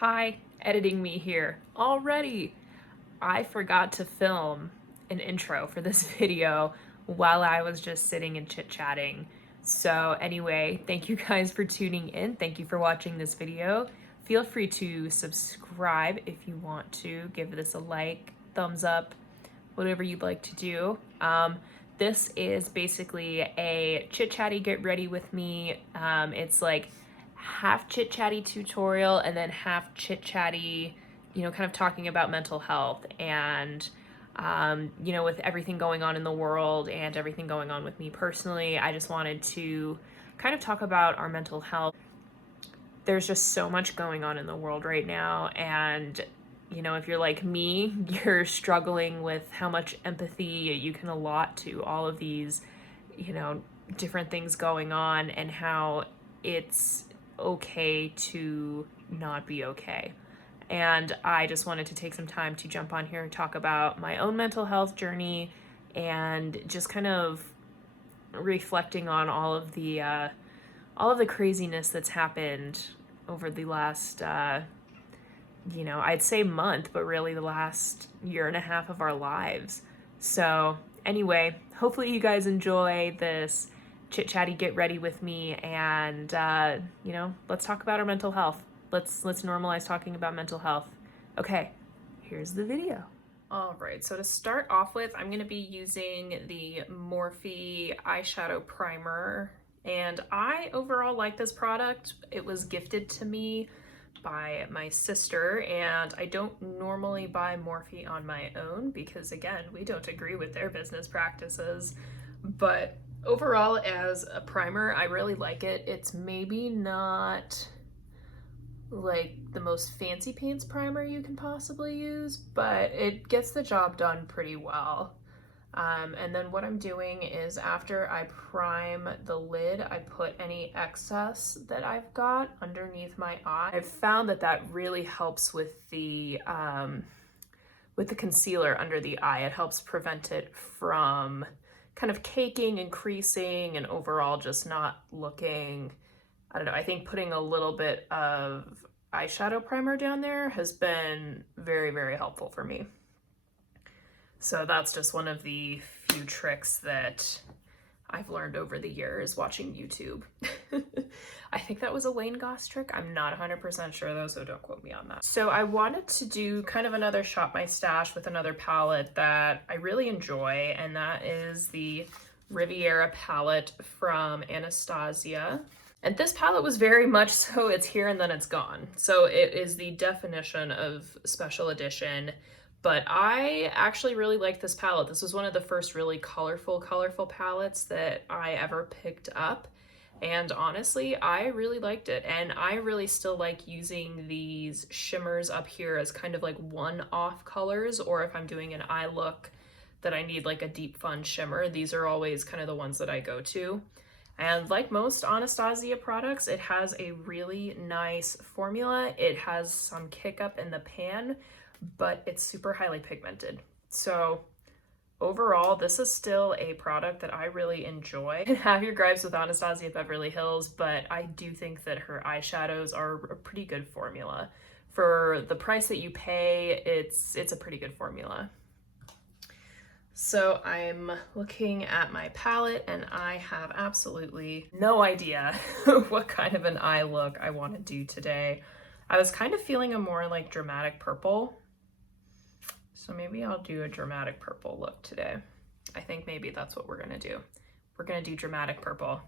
Hi, editing me here. Already! I forgot to film an intro for this video while I was just sitting and chit-chatting. So anyway, thank you guys for tuning in. Thank you for watching this video. Feel free to subscribe if you want to. Give this a like, thumbs up, whatever you'd like to do. This is basically a chit-chatty get ready with me. It's like half chit-chatty tutorial and then half chit-chatty, kind of talking about mental health and with everything going on in the world and everything going on with me personally, I just wanted to kind of talk about our mental health. There's just so much going on in the world right now, and if you're like me, you're struggling with how much empathy you can allot to all of these, different things going on and how it's okay to not be okay. And I just wanted to take some time to jump on here and talk about my own mental health journey and just kind of reflecting on all of the craziness that's happened over the last I'd say month, but really the last year and a half of our lives. So anyway, hopefully you guys enjoy this chit-chatty get ready with me, and let's talk about our mental health. Let's normalize talking about mental health. Okay, here's the video. All right, so to start off with, I'm going to be using the Morphe eyeshadow primer, and I overall like this product. It was gifted to me by my sister, and I don't normally buy Morphe on my own because, again, we don't agree with their business practices. But overall, as a primer, I really like it. It's maybe not like the most fancy pants primer you can possibly use, but it gets the job done pretty well. And then what I'm doing is, after I prime the lid, I put any excess that I've got underneath my eye. I've found that really helps with the concealer under the eye. It helps prevent it from kind of caking and creasing and overall just not looking, I don't know, I think putting a little bit of eyeshadow primer down there has been very, very helpful for me. So that's just one of the few tricks that I've learned over the years watching YouTube. I think that was a Wayne Goss trick. I'm not 100% sure though, so don't quote me on that. So I wanted to do kind of another Shop My Stash with another palette that I really enjoy, and that is the Riviera palette from Anastasia. And this palette was very much so it's here and then it's gone. So it is the definition of special edition. But I actually really like this palette. This was one of the first really colorful palettes that I ever picked up. And honestly, I really liked it. And I really still like using these shimmers up here as kind of like one-off colors, or if I'm doing an eye look that I need like a deep fun shimmer, these are always kind of the ones that I go to. And like most Anastasia products, it has a really nice formula. It has some kick up in the pan, but it's super highly pigmented. So overall, this is still a product that I really enjoy. You can have your gripes with Anastasia Beverly Hills, but I do think that her eyeshadows are a pretty good formula. For the price that you pay, it's a pretty good formula. So I'm looking at my palette and I have absolutely no idea what kind of an eye look I want to do today. I was kind of feeling a more like dramatic purple. So maybe I'll do a dramatic purple look today. I think maybe that's what we're gonna do. We're gonna do dramatic purple.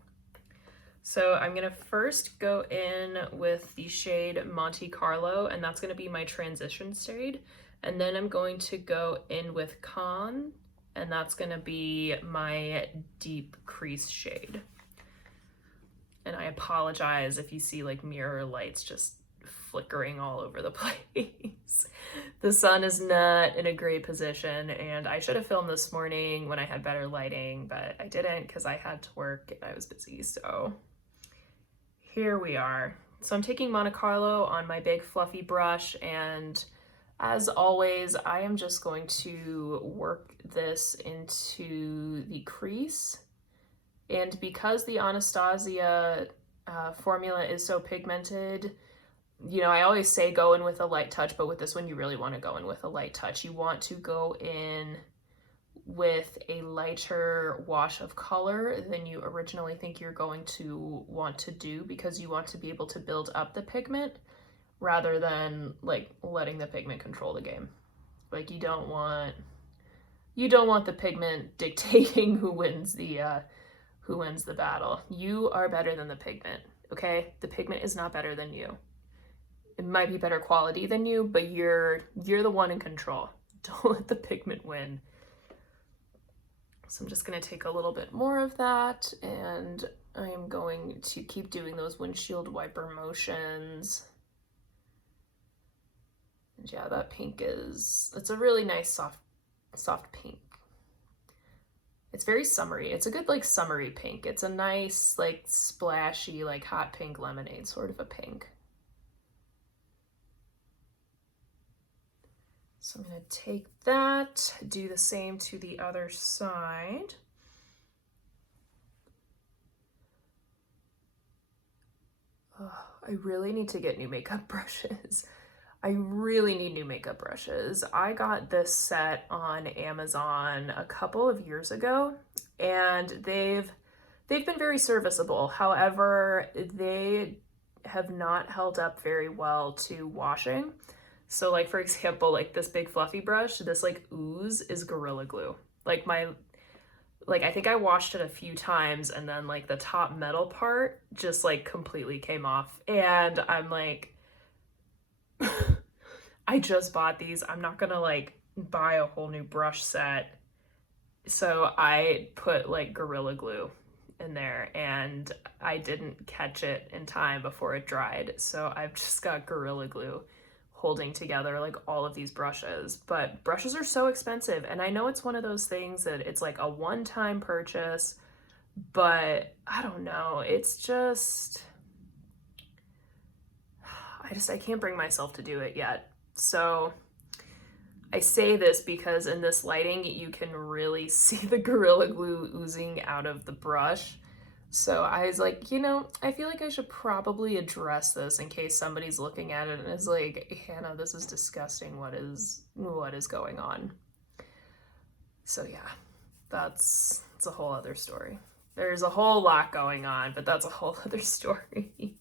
So I'm gonna first go in with the shade Monte Carlo, and that's gonna be my transition shade. And then I'm going to go in with Con, and that's gonna be my deep crease shade. And I apologize if you see like mirror lights just flickering all over the place. The sun is not in a great position, and I should have filmed this morning when I had better lighting, but I didn't because I had to work and I was busy. So here we are. So I'm taking Monte Carlo on my big fluffy brush, and as always, I am just going to work this into the crease. And because the Anastasia formula is so pigmented, you know, I always say go in with a light touch, but with this one, you really want to go in with a light touch. You want to go in with a lighter wash of color than you originally think you're going to want to do, because you want to be able to build up the pigment rather than like letting the pigment control the game. Like you don't want the pigment dictating who wins the battle. You are better than the pigment, okay? The pigment is not better than you. It might be better quality than you, but you're the one in control. Don't let the pigment win. So I'm just gonna take a little bit more of that, and I am going to keep doing those windshield wiper motions. And yeah, that pink it's a really nice soft pink. It's very summery. It's a good like summery pink. It's a nice like splashy like hot pink lemonade sort of a pink. So I'm going to take that, do the same to the other side. Oh, I really need to get new makeup brushes. I really need new makeup brushes. I got this set on Amazon a couple of years ago, and they've been very serviceable. However, they have not held up very well to washing. So like, for example, like this big fluffy brush, this like ooze is Gorilla Glue. Like I think I washed it a few times, and then like the top metal part just like completely came off. And I'm like, I just bought these. I'm not gonna like buy a whole new brush set. So I put like Gorilla Glue in there, and I didn't catch it in time before it dried. So I've just got Gorilla Glue holding together like all of these brushes. But brushes are so expensive, and I know it's one of those things that it's like a one-time purchase, but I don't know, it's just I can't bring myself to do it yet. So I say this because in this lighting you can really see the Gorilla Glue oozing out of the brush. So I was like, you know, I feel like I should probably address this in case somebody's looking at it and is like, Hannah, this is disgusting. What is going on? So yeah, it's a whole other story. There's a whole lot going on, but that's a whole other story.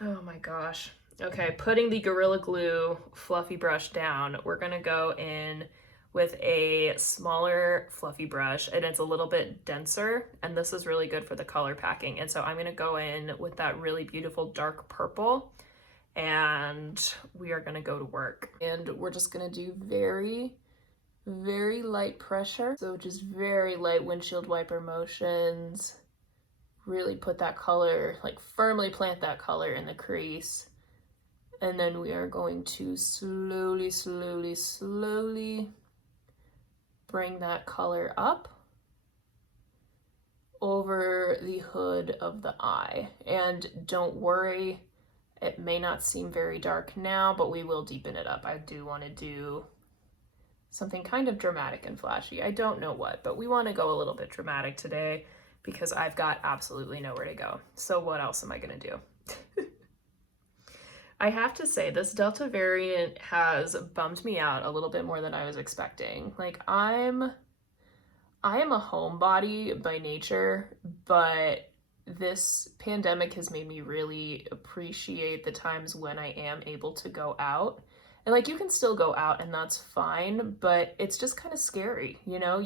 Oh my gosh. Okay, putting the Gorilla Glue fluffy brush down, we're gonna go in with a smaller fluffy brush, and it's a little bit denser, and this is really good for the color packing. And so I'm gonna go in with that really beautiful dark purple, and we are gonna go to work. And we're just gonna do very, very light pressure. So just very light windshield wiper motions. Really put that color, like firmly plant that color in the crease. And then we are going to slowly, slowly, slowly bring that color up over the hood of the eye. And don't worry, it may not seem very dark now, but we will deepen it up. I do want to do something kind of dramatic and flashy. I don't know what, but we want to go a little bit dramatic today because I've got absolutely nowhere to go. So what else am I going to do? I have to say, this Delta variant has bummed me out a little bit more than I was expecting. Like, I am a homebody by nature, but this pandemic has made me really appreciate the times when I am able to go out. And like, you can still go out and that's fine, but it's just kind of scary. You know,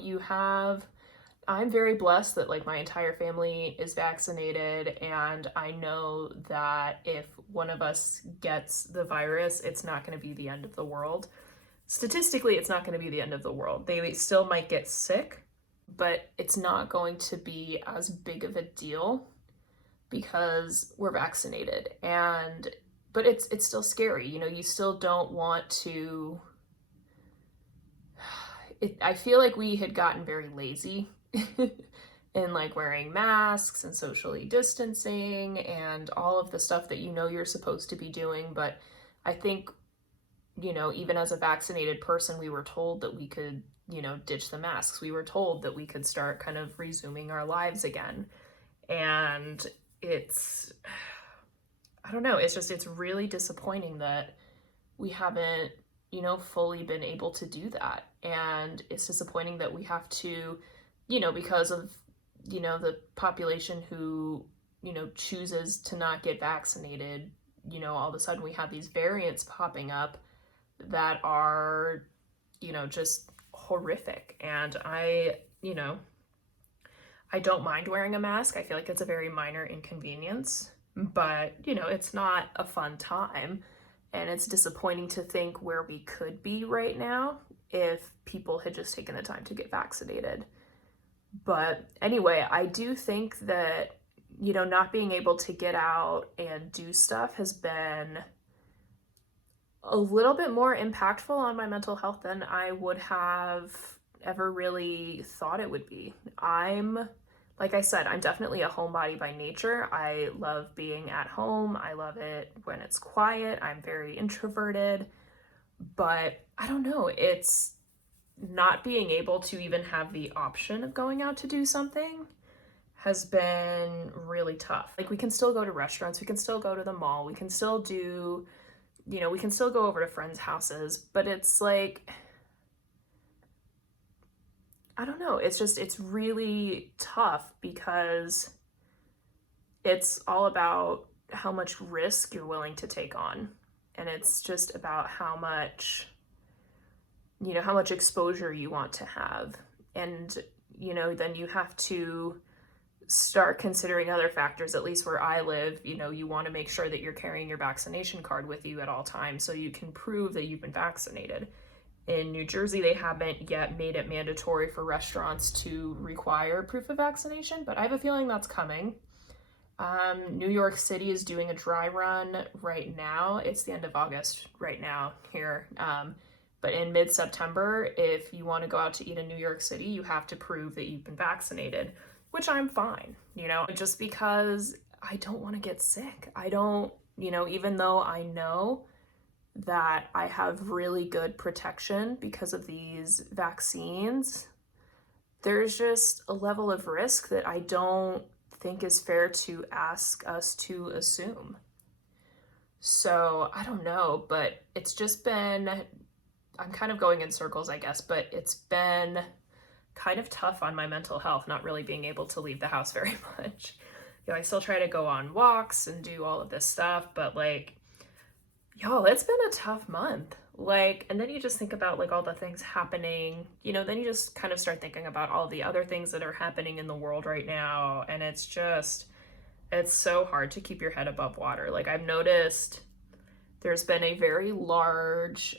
I'm very blessed that like my entire family is vaccinated, and I know that if one of us gets the virus, it's not going to be the end of the world. Statistically, it's not going to be the end of the world. They still might get sick, but it's not going to be as big of a deal because we're vaccinated. But it's still scary. You know, you still don't want to. I feel like we had gotten very lazy in like wearing masks and socially distancing and all of the stuff that you know you're supposed to be doing. But I think, you know, even as a vaccinated person, we were told that we could, you know, ditch the masks. We were told that we could start kind of resuming our lives again. And I don't know, it's really disappointing that we haven't, you know, fully been able to do that. And it's disappointing that we have to, you know, because of, you know, the population who, you know, chooses to not get vaccinated, you know, all of a sudden we have these variants popping up that are, you know, just horrific. And you know, I don't mind wearing a mask. I feel like it's a very minor inconvenience, but, you know, it's not a fun time. And it's disappointing to think where we could be right now if people had just taken the time to get vaccinated. But anyway, I do think that, you know, not being able to get out and do stuff has been a little bit more impactful on my mental health than I would have ever really thought it would be. Like I said, I'm definitely a homebody by nature. I love being at home. I love it when it's quiet. I'm very introverted, but I don't know, it's not being able to even have the option of going out to do something has been really tough. Like, we can still go to restaurants, we can still go to the mall, we can still do, you know, we can still go over to friends' houses, but it's like, I don't know, it's really tough because it's all about how much risk you're willing to take on. And it's just about how much, you know, how much exposure you want to have. And, you know, then you have to start considering other factors. At least where I live, you know, you want to make sure that you're carrying your vaccination card with you at all times so you can prove that you've been vaccinated. In New Jersey, they haven't yet made it mandatory for restaurants to require proof of vaccination, but I have a feeling that's coming. New York City is doing a dry run right now. It's the end of August right now here. But in mid-September, if you want to go out to eat in New York City, you have to prove that you've been vaccinated, which I'm fine, you know, just because I don't want to get sick. I don't, you know, even though I know that I have really good protection because of these vaccines, there's just a level of risk that I don't think is fair to ask us to assume. So I don't know, but it's just been, I'm kind of going in circles, I guess, but it's been kind of tough on my mental health, not really being able to leave the house very much. You know, I still try to go on walks and do all of this stuff, but like, y'all, it's been a tough month. Like, and then you just think about like all the things happening, you know, then you just kind of start thinking about all the other things that are happening in the world right now. And it's just, it's so hard to keep your head above water. Like, I've noticed there's been a very large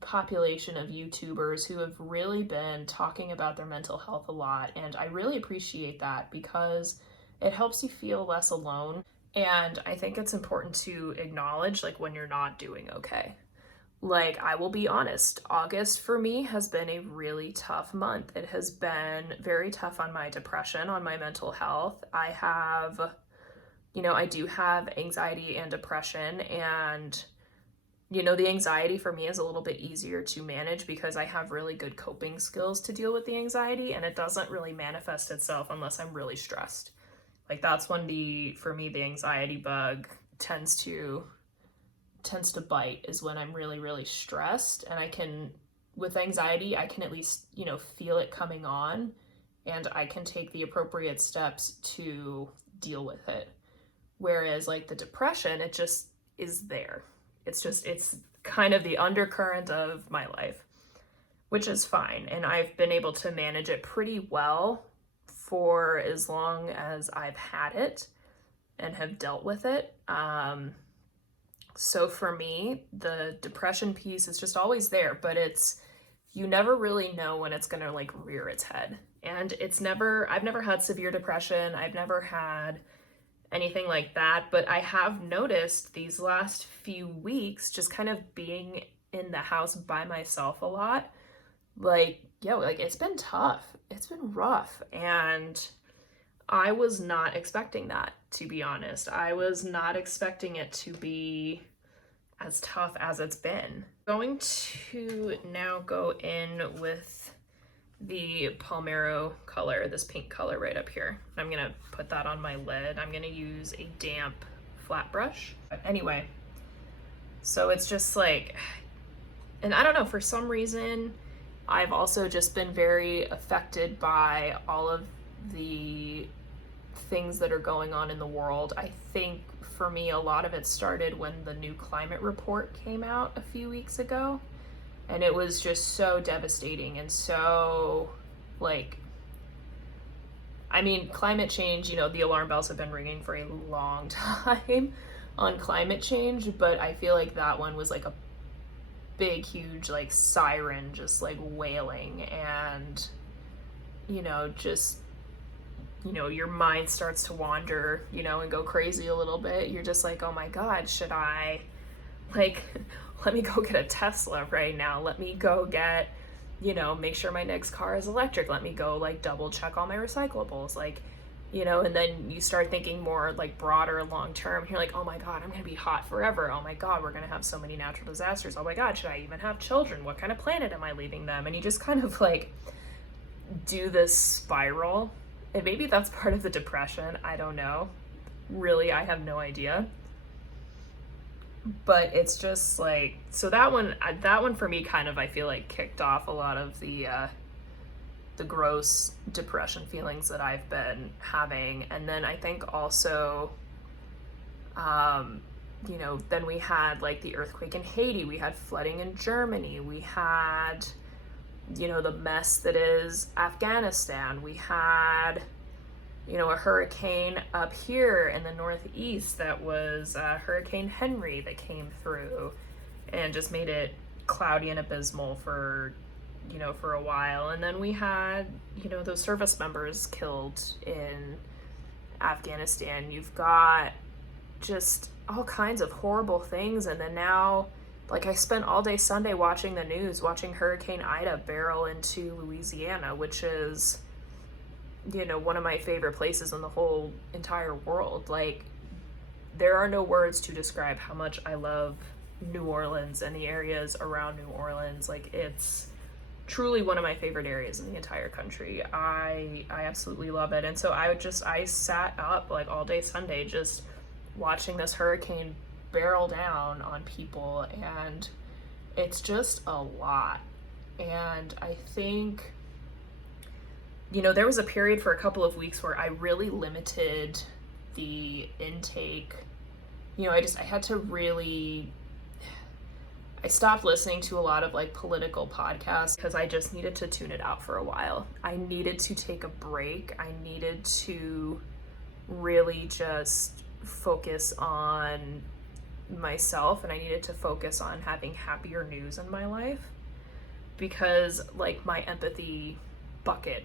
population of YouTubers who have really been talking about their mental health a lot. And I really appreciate that because it helps you feel less alone. And I think it's important to acknowledge like when you're not doing okay. Like, I will be honest, August for me has been a really tough month. It has been very tough on my depression, on my mental health. I have, you know, I do have anxiety and depression, and, you know, the anxiety for me is a little bit easier to manage because I have really good coping skills to deal with the anxiety, and it doesn't really manifest itself unless I'm really stressed. Like, that's when for me, the anxiety bug tends to bite, is when I'm really, really stressed. And with anxiety, I can at least, you know, feel it coming on, and I can take the appropriate steps to deal with it. Whereas like the depression, it just is there. It's kind of the undercurrent of my life, which is fine. And I've been able to manage it pretty well for as long as I've had it and have dealt with it. So for me, the depression piece is just always there, but you never really know when it's gonna like rear its head. And I've never had severe depression. I've never had anything like that, but I have noticed these last few weeks just kind of being in the house by myself a lot. Like, like it's been tough. It's been rough. And I was not expecting that, to be honest. I was not expecting it to be as tough as it's been. Going to now go in with the Palmero color, this pink color right up here. I'm gonna put that on my lid. I'm gonna use a damp flat brush. But anyway, so it's just like, and I don't know, for some reason, I've also just been very affected by all of the things that are going on in the world. I think for me, a lot of it started when the new climate report came out a few weeks ago, and it was just so devastating and so, like, I mean, climate change, you know, the alarm bells have been ringing for a long time on climate change, but I feel like that one was like a big, huge, like, siren just like wailing, and, you know, just, you know, your mind starts to wander, you know, and go crazy a little bit. You're just like, oh my God, should I, like, let me go get a Tesla right now. Let me go get, you know, make sure my next car is electric. Let me go, like, double check all my recyclables. Like, you know, and then you start thinking more like broader long term. You're like, oh my God, I'm gonna be hot forever. Oh my God, we're gonna have so many natural disasters. Oh my God, should I even have children? What kind of planet am I leaving them? And you just kind of like do this spiral. And maybe that's part of the depression. I don't know. Really, I have no idea. But it's just like, so that one for me kind of, I feel like, kicked off a lot of the gross depression feelings that I've been having. And then I think also, you know, then we had like the earthquake in Haiti, we had flooding in Germany, we had, you know, the mess that is Afghanistan, we had, you know, a hurricane up here in the Northeast that was Hurricane Henry that came through and just made it cloudy and abysmal for, you know, for a while. And then we had, you know, those service members killed in Afghanistan. You've got just all kinds of horrible things. And then now, like, I spent all day Sunday watching the news, watching Hurricane Ida barrel into Louisiana, which is, you know, one of my favorite places in the whole entire world. Like, there are no words to describe how much I love New Orleans and the areas around New Orleans. Like, it's truly one of my favorite areas in the entire country. I absolutely love it. And so I sat up like all day Sunday just watching this hurricane barrel down on people, and it's just a lot. And I think, you know, there was a period for a couple of weeks where I really limited the intake. You know, I had to really, I stopped listening to a lot of like political podcasts because I just needed to tune it out for a while. I needed to take a break. I needed to really just focus on myself, and I needed to focus on having happier news in my life, because like my empathy bucket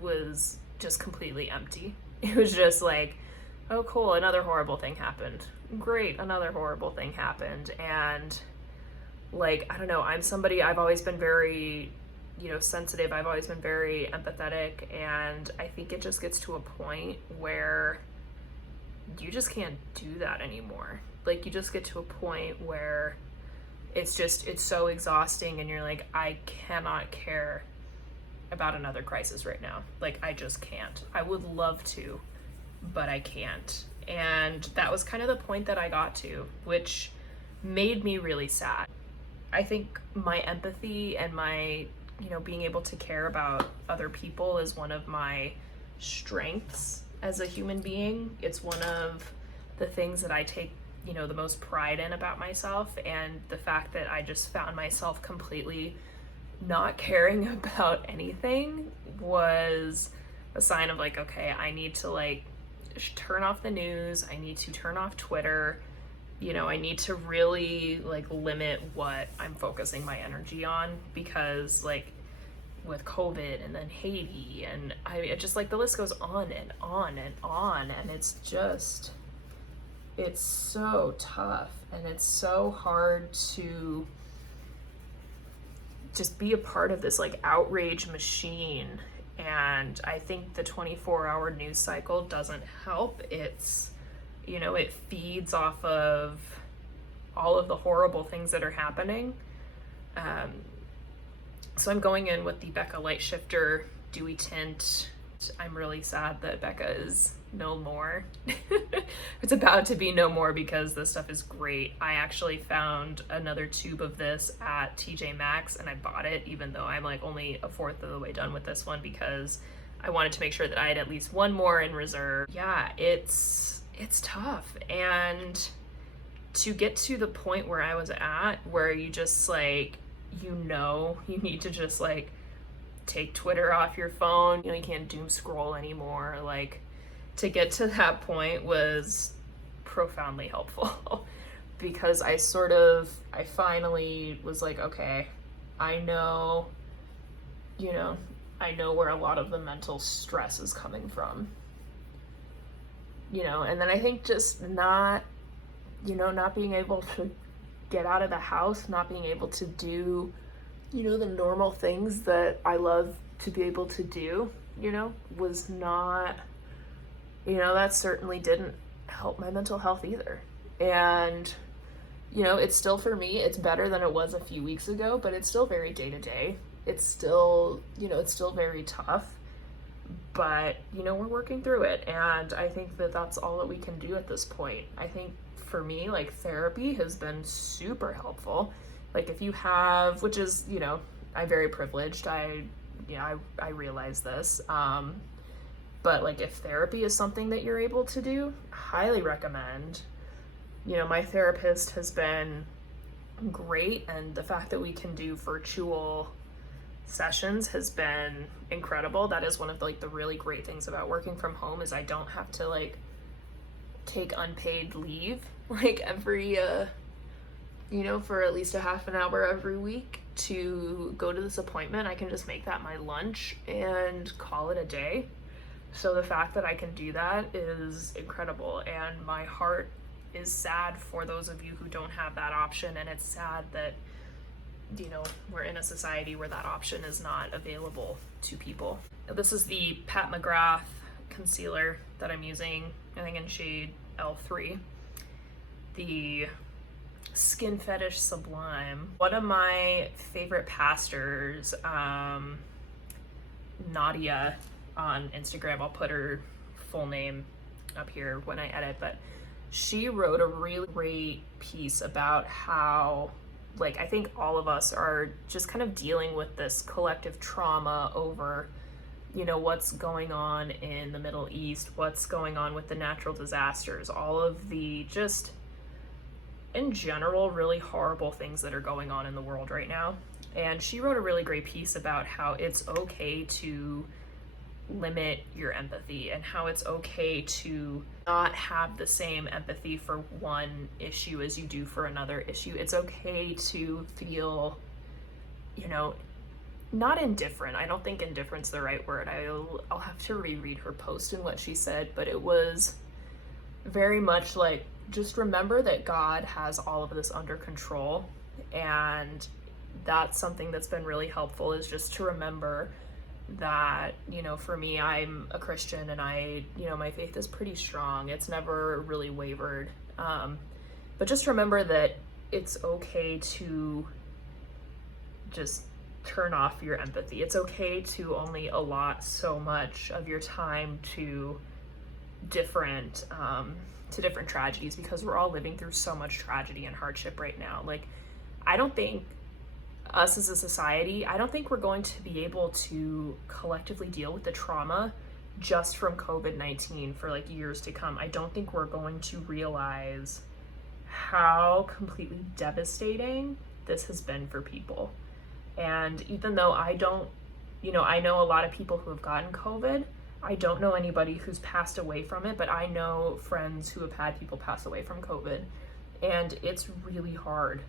was just completely empty. It was just like, oh cool, another horrible thing happened. Great, another horrible thing happened. And like, I don't know, I'm somebody, I've always been very, you know, sensitive. I've always been very empathetic, and I think it just gets to a point where you just can't do that anymore. Like, you just get to a point where it's so exhausting, and you're like, I cannot care about another crisis right now. Like, I just can't. I would love to, but I can't. And that was kind of the point that I got to, which made me really sad. I think my empathy and my, you know, being able to care about other people is one of my strengths as a human being. It's one of the things that I take, you know, the most pride in about myself. And the fact that I just found myself completely not caring about anything was a sign of like, okay, I need to like turn off the news. I need to turn off Twitter. You know, I need to really like limit what I'm focusing my energy on, because like with COVID and then Haiti, and it just like the list goes on and on and on, and it's so tough, and it's so hard to just be a part of this like outrage machine. And I think the 24-hour news cycle doesn't help. It's, you know, it feeds off of all of the horrible things that are happening. So I'm going in with the Becca Light Shifter Dewy Tint I'm really sad that Becca is no more. It's about to be no more because this stuff is great. I actually found another tube of this at TJ Maxx and I bought it, even though I'm like only a fourth of the way done with this one, because I wanted to make sure that I had at least one more in reserve. Yeah, it's tough. And to get to the point where I was at, where you just like, you need to just like take Twitter off your phone, you can't doom scroll anymore. Like, to get to that point was profoundly helpful because I finally was like, okay, I know where a lot of the mental stress is coming from, and then I think just not being able to get out of the house, not being able to do, the normal things that I love to be able to do, was not, that certainly didn't help my mental health either. And, it's still, for me, it's better than it was a few weeks ago, but it's still very day to day. It's still, it's still very tough, but, we're working through it. And I think that that's all that we can do at this point. I think for me, like, therapy has been super helpful. Like, if you have, which is, I'm very privileged. I realize this. But like, if therapy is something that you're able to do, highly recommend. My therapist has been great, and the fact that we can do virtual sessions has been incredible. That is one of like the really great things about working from home, is I don't have to like take unpaid leave like every for at least a half an hour every week to go to this appointment. I can just make that my lunch and call it a day. So the fact that I can do that is incredible, and my heart is sad for those of you who don't have that option. And it's sad that we're in a society where that option is not available to people. This is the Pat McGrath concealer that I'm using, I think in shade L3. The Skin Fetish Sublime. One of my favorite pastors, Nadia on Instagram, I'll put her full name up here when I edit, but she wrote a really great piece about how, like, I think all of us are just kind of dealing with this collective trauma over, what's going on in the Middle East, what's going on with the natural disasters, all of the just, in general, really horrible things that are going on in the world right now. And she wrote a really great piece about how it's okay to limit your empathy, and how it's okay to not have the same empathy for one issue as you do for another issue. It's okay to feel, not indifferent. I don't think indifferent's the right word. I'll have to reread her post and what she said, but it was very much like, just remember that God has all of this under control. And that's something that's been really helpful, is just to remember that, for me, I'm a Christian, and my faith is pretty strong. It's never really wavered. But just remember that it's okay to just turn off your empathy. It's okay to only allot so much of your time to different tragedies, because we're all living through so much tragedy and hardship right now. Like, I don't think us as a society, I don't think we're going to be able to collectively deal with the trauma just from COVID-19 for like years to come. I don't think we're going to realize how completely devastating this has been for people. And even though I know a lot of people who have gotten COVID, I don't know anybody who's passed away from it, but I know friends who have had people pass away from COVID, and it's really hard.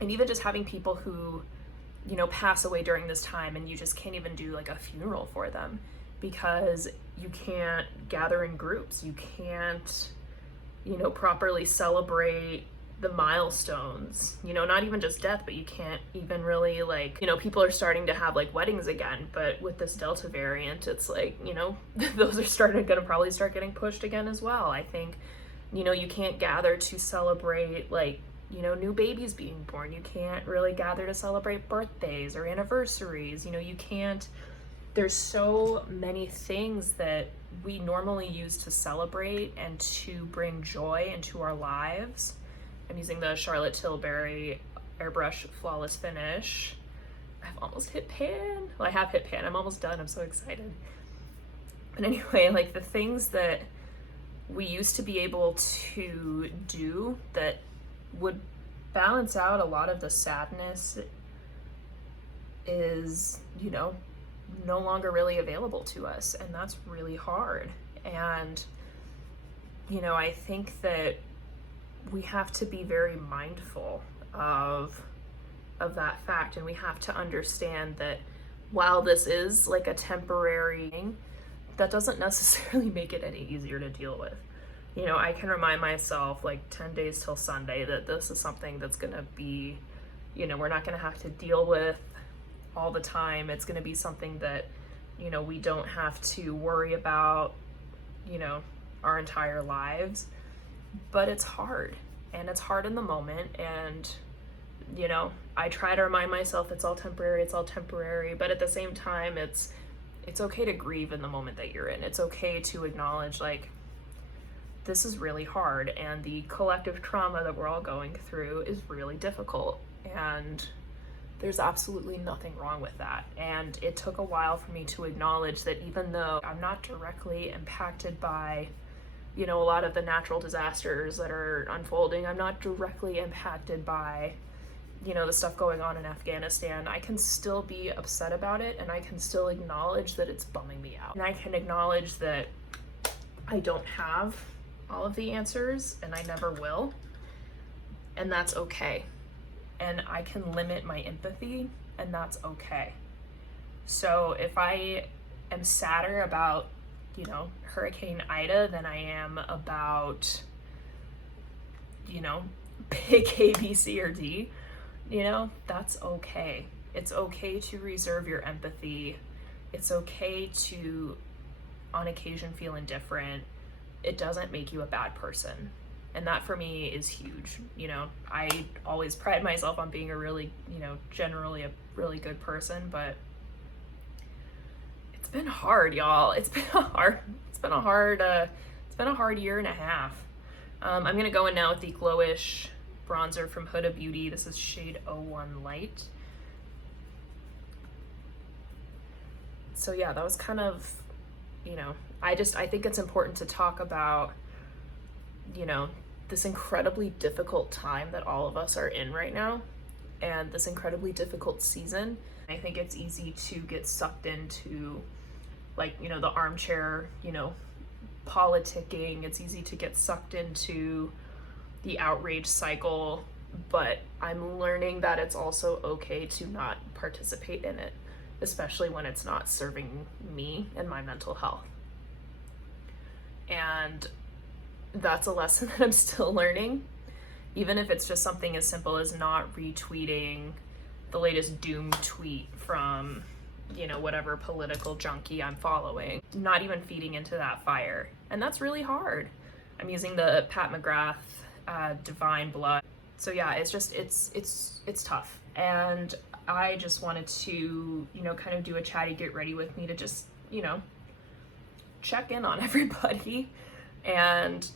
And even just having people who, pass away during this time, and you just can't even do like a funeral for them because you can't gather in groups. You can't, properly celebrate the milestones, not even just death, but you can't even really like, people are starting to have like weddings again, but with this Delta variant, it's like, those are gonna probably start getting pushed again as well. I think, you can't gather to celebrate like, new babies being born. You can't really gather to celebrate birthdays or anniversaries. You can't there's so many things that we normally use to celebrate and to bring joy into our lives. I'm using the Charlotte Tilbury Airbrush Flawless Finish. I've almost hit pan. Well, I have hit pan. I'm almost done. I'm so excited. But anyway, like the things that we used to be able to do that would balance out a lot of the sadness is, you know, no longer really available to us, and that's really hard. And you know, I think that we have to be very mindful of that fact, and we have to understand that while this is like a temporary thing, that doesn't necessarily make it any easier to deal with. You know, I can remind myself like 10 days till Sunday that this is something that's gonna be, you know, we're not gonna have to deal with all the time. It's gonna be something that, you know, we don't have to worry about, you know, our entire lives. But it's hard, and it's hard in the moment, and you know, I try to remind myself it's all temporary, but at the same time, it's okay to grieve in the moment that you're in. It's okay to acknowledge like, this is really hard, and the collective trauma that we're all going through is really difficult, and there's absolutely nothing wrong with that. And it took a while for me to acknowledge that even though I'm not directly impacted by, you know, a lot of the natural disasters that are unfolding, I'm not directly impacted by, you know, the stuff going on in Afghanistan, I can still be upset about it, and I can still acknowledge that it's bumming me out. And I can acknowledge that I don't have all of the answers, and I never will, and that's okay. And I can limit my empathy, and that's okay. So if I am sadder about, you know, Hurricane Ida than I am about, you know, pick A, B, C, or D, you know, that's okay. It's okay to reserve your empathy. It's okay to, on occasion, feel indifferent. It doesn't make you a bad person. And that for me is huge. You know, I always pride myself on being a really, you know, generally a really good person, but it's been hard, y'all. It's been a hard year and a half. I'm gonna go in now with the Glowish bronzer from Huda Beauty. This is shade 01 Light. So yeah, that was kind of, you know, I think it's important to talk about, you know, this incredibly difficult time that all of us are in right now, and this incredibly difficult season. I think it's easy to get sucked into, like, you know, the armchair, you know, politicking. It's easy to get sucked into the outrage cycle, but I'm learning that it's also okay to not participate in it, especially when it's not serving me and my mental health. And that's a lesson that I'm still learning, even if it's just something as simple as not retweeting the latest doom tweet from, you know, whatever political junkie I'm following, not even feeding into that fire. And that's really hard. I'm using the McGrath Divine Blood. So yeah, it's just, it's tough. And I just wanted to, you know, kind of do a chatty get ready with me to just, you know, check in on everybody, and,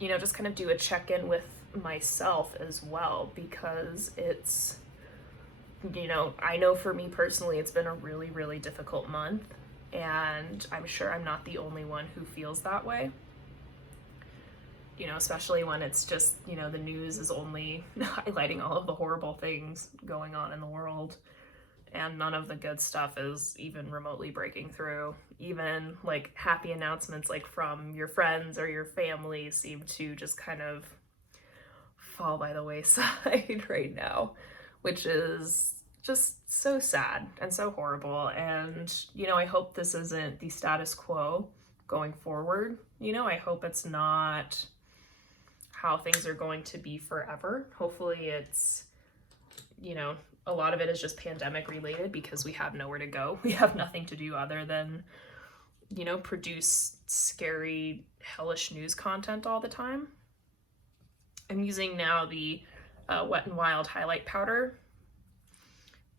you know, just kind of do a check-in with myself as well, because it's, you know, I know for me personally, it's been a really, really difficult month, and I'm sure I'm not the only one who feels that way. You know, especially when it's just, you know, the news is only highlighting all of the horrible things going on in the world, and none of the good stuff is even remotely breaking through. Even like happy announcements like from your friends or your family seem to just kind of fall by the wayside right now, which is just so sad and so horrible. And, you know, I hope this isn't the status quo going forward. You know, I hope it's not how things are going to be forever. Hopefully it's, you know, a lot of it is just pandemic related, because we have nowhere to go. We have nothing to do other than, you know, produce scary, hellish news content all the time. I'm using now the Wet n Wild highlight powder,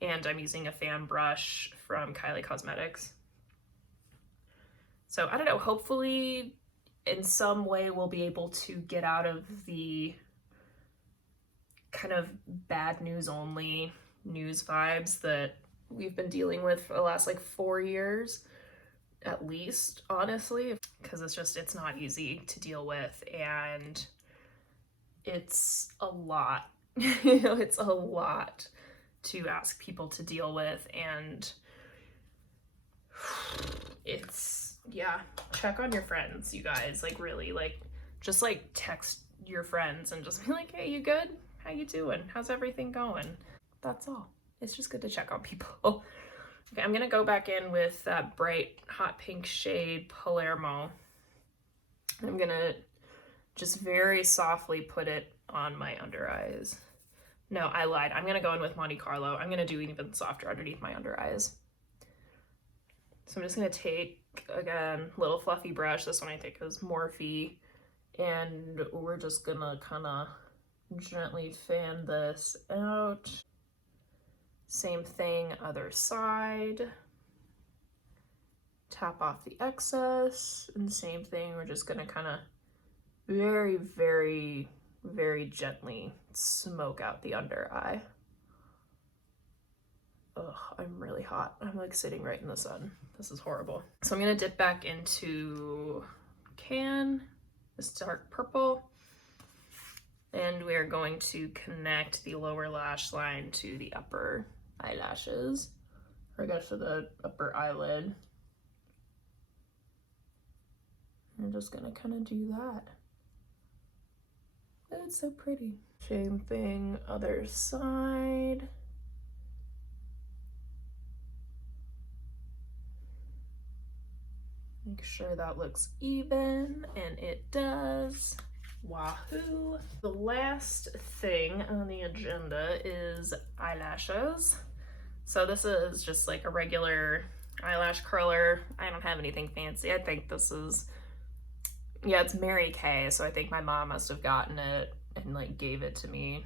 and I'm using a fan brush from Kylie Cosmetics. So I don't know, hopefully in some way we'll be able to get out of the kind of bad news only news vibes that we've been dealing with for the last like 4 years at least, honestly, because it's not easy to deal with, and it's a lot. You know, it's a lot to ask people to deal with, and it's, yeah, check on your friends, you guys, like really, like just like text your friends and just be like, hey, you good? How you doing? How's everything going? That's all. It's just good to check on people. Okay, I'm gonna go back in with that bright hot pink shade Palermo. I'm gonna just very softly put it on my under eyes. No, I lied. I'm gonna go in with Monte Carlo. I'm gonna do even softer underneath my under eyes. So I'm just gonna take, again, little fluffy brush. This one I think is Morphe. And we're just gonna kinda gently fan this out. Same thing, other side. Tap off the excess, and same thing, we're just gonna kinda very, very, very gently smoke out the under eye. Ugh, I'm really hot. I'm like sitting right in the sun. This is horrible. So I'm gonna dip back into Can, this dark purple, and we are going to connect the lower lash line to the upper eyelashes, or I guess to the upper eyelid. I'm just gonna kind of do that. Oh, it's so pretty. Same thing, other side. Make sure that looks even, and it does. Wahoo! The last thing on the agenda is eyelashes. So this is just like a regular eyelash curler. I don't have anything fancy. I think this is, yeah, it's Mary Kay, so I think my mom must have gotten it and like gave it to me.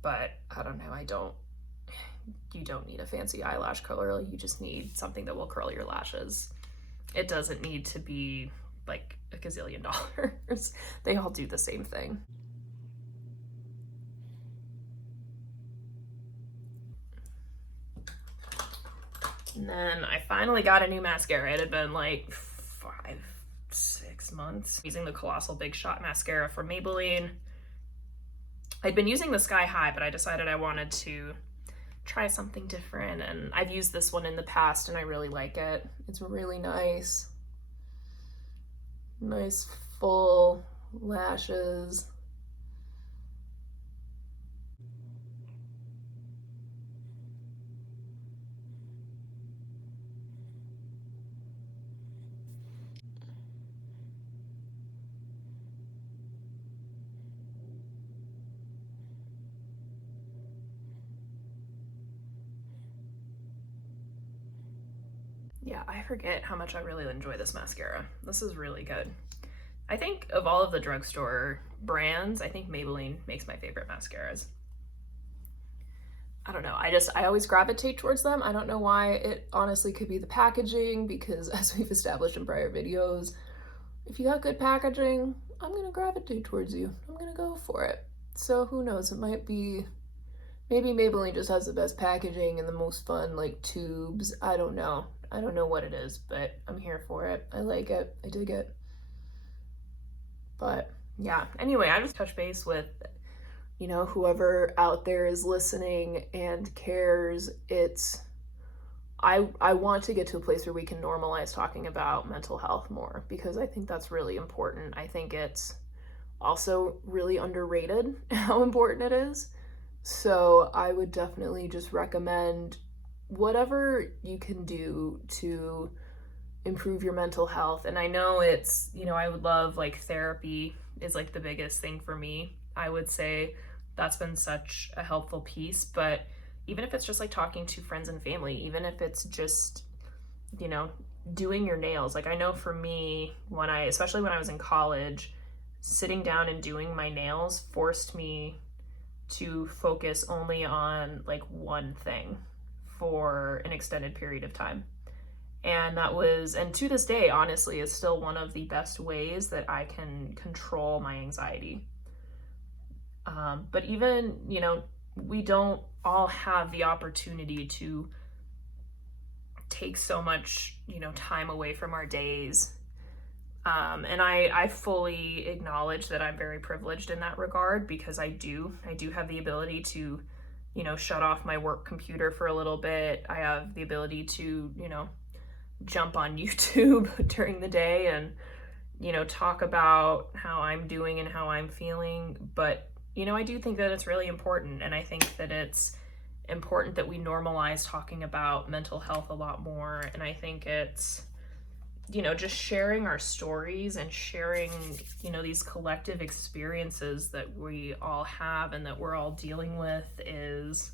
But I don't know, you don't need a fancy eyelash curler. You just need something that will curl your lashes. It doesn't need to be like a gazillion dollars. They all do the same thing. And then I finally got a new mascara. It had been like 5-6 months using the Colossal Big Shot mascara from Maybelline. I'd been using the Sky High, but I decided I wanted to try something different, and I've used this one in the past and I really like it. It's really nice. Nice full lashes. Yeah, I forget how much I really enjoy this mascara. This is really good. I think of all of the drugstore brands, I think Maybelline makes my favorite mascaras. I don't know, I always gravitate towards them. I don't know why. It honestly could be the packaging, because as we've established in prior videos, if you got good packaging, I'm gonna gravitate towards you. I'm gonna go for it. So who knows, it might be, maybe Maybelline just has the best packaging and the most fun like tubes. I don't know. I don't know what it is, but I'm here for it. I like it. I dig it. But yeah, anyway, I just touch base with, you know, whoever out there is listening and cares. I want to get to a place where we can normalize talking about mental health more, because I think that's really important. I think it's also really underrated how important it is. So I would definitely just recommend whatever you can do to improve your mental health. And I know it's, you know, I would love, like, therapy is like the biggest thing for me. I would say that's been such a helpful piece, but even if it's just like talking to friends and family, even if it's just, you know, doing your nails. Like, I know for me, especially when I was in college, sitting down and doing my nails forced me to focus only on like one thing for an extended period of time. And that was, and to this day, honestly, is still one of the best ways that I can control my anxiety. But even, you know, we don't all have the opportunity to take so much, you know, time away from our days. And I fully acknowledge that I'm very privileged in that regard, because I do have the ability to, you know, shut off my work computer for a little bit. I have the ability to, you know, jump on YouTube during the day and, you know, talk about how I'm doing and how I'm feeling. But, you know, I do think that it's really important. And I think that it's important that we normalize talking about mental health a lot more. And I think it's, you know, just sharing our stories and sharing, you know, these collective experiences that we all have and that we're all dealing with is,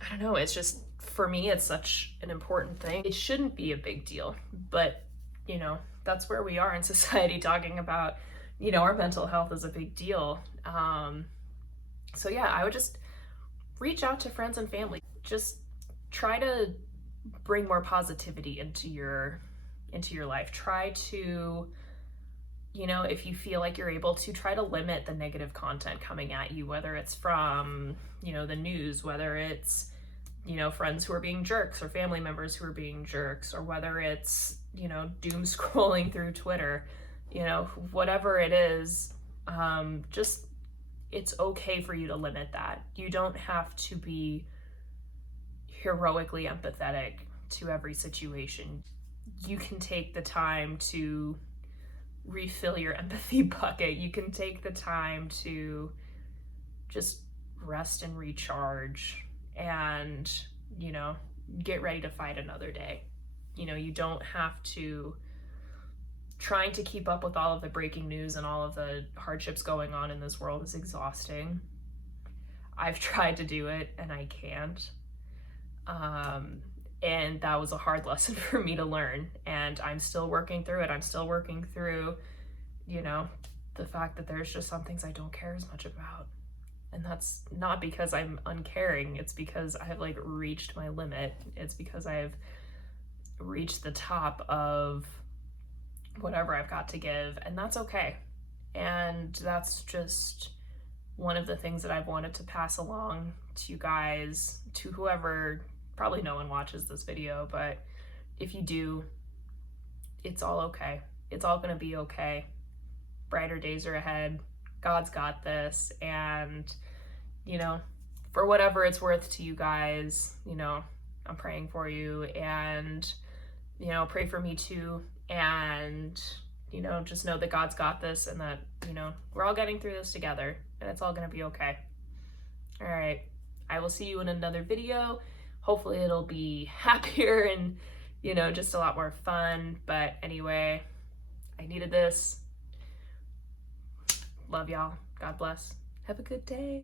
I don't know, it's just, for me, it's such an important thing. It shouldn't be a big deal, but, you know, that's where we are in society, talking about, you know, our mental health is a big deal. So yeah, I would just reach out to friends and family. Just try to bring more positivity into your life. Try to, you know, if you feel like you're able to, try to limit the negative content coming at you, whether it's from, you know, the news, whether it's, you know, friends who are being jerks or family members who are being jerks, or whether it's, you know, doom scrolling through Twitter, you know, whatever it is, just, it's okay for you to limit that. You don't have to be heroically empathetic to every situation. You can take the time to refill your empathy bucket. You can take the time to just rest and recharge and, you know, get ready to fight another day. You know, you don't have to, trying to keep up with all of the breaking news and all of the hardships going on in this world is exhausting. I've tried to do it and I can't. And that was a hard lesson for me to learn, and I'm still working through it. I'm still working through, you know, the fact that there's just some things I don't care as much about. And that's not because I'm uncaring, it's because I've like reached my limit. It's because I've reached the top of whatever I've got to give, and that's okay. And that's just one of the things that I've wanted to pass along to you guys, to whoever. Probably no one watches this video, but if you do, it's all okay. It's all gonna be okay. Brighter days are ahead. God's got this. And, you know, for whatever it's worth to you guys, you know, I'm praying for you, and, you know, pray for me too. And, you know, just know that God's got this, and that, you know, we're all getting through this together, and it's all gonna be okay. All right, I will see you in another video. Hopefully it'll be happier and, you know, just a lot more fun. But anyway, I needed this. Love y'all. God bless. Have a good day.